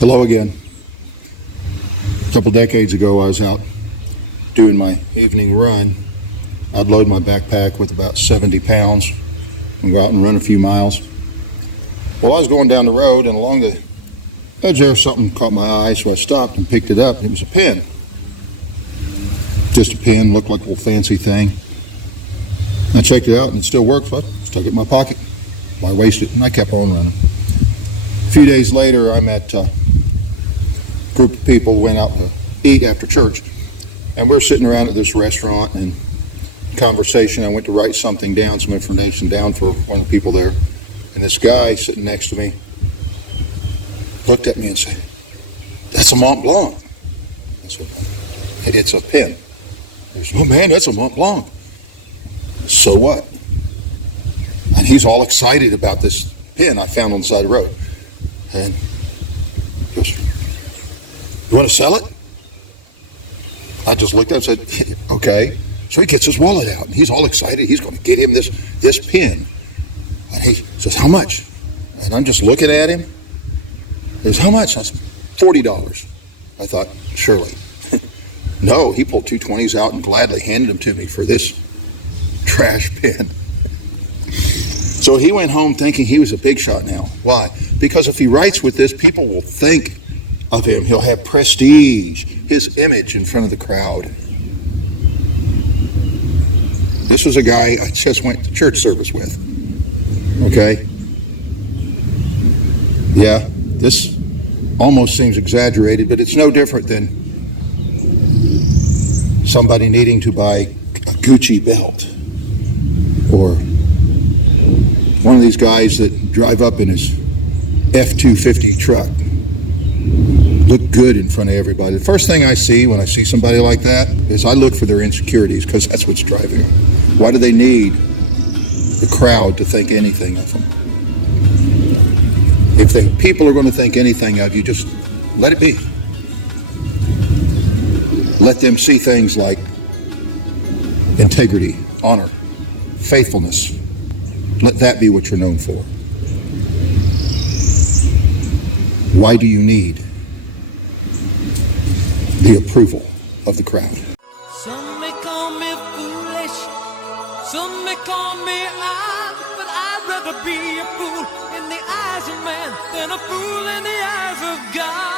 Hello again. A couple decades ago, I was out doing my evening run. I'd load my backpack with about 70 pounds and go out and run a few miles. Well, I was going down the road, and along the edge there, something caught my eye, so I stopped and picked it up, and it was a pen. Just a pen, looked like a little fancy thing. I checked it out, and it still worked, so I stuck it in my pocket. Why waste it? And I kept on running. A few days later, I met a group of people who went out to eat after church, and we're sitting around at this restaurant, and conversation, I went to write something down, some information down for one of the people there, and this guy sitting next to me looked at me and said, "That's a Mont Blanc." I said, "It's a pen." He said, "Oh man, that's a Mont Blanc." So what? And he's all excited about this pen I found on the side of the road. And he goes, "You want to sell it?" I just looked at him and said, "Okay." So he gets his wallet out, and he's all excited. He's going to get him this pen. And he says, "How much?" And I'm just looking at him. He says, "How much?" I said, $40. I thought, surely. No, he pulled 220s out and gladly handed them to me for this trash pen. So he went home thinking he was a big shot now. Why? Because if he writes with this, people will think of him. He'll have prestige, his image in front of the crowd. This was a guy I just went to church service with. Okay? Yeah, this almost seems exaggerated, but it's no different than somebody needing to buy a Gucci belt, or one of these guys that drive up in his F-250 truck, look good in front of everybody. The first thing I see when I see somebody like that is I look for their insecurities, because that's what's driving them. Why do they need the crowd to think anything of them? If the people are going to think anything of you, just let it be. Let them see things like integrity, honor, faithfulness. Let that be what you're known for. Why do you need the approval of the crowd? Some may call me foolish, some may call me odd, but I'd rather be a fool in the eyes of man than a fool in the eyes of God.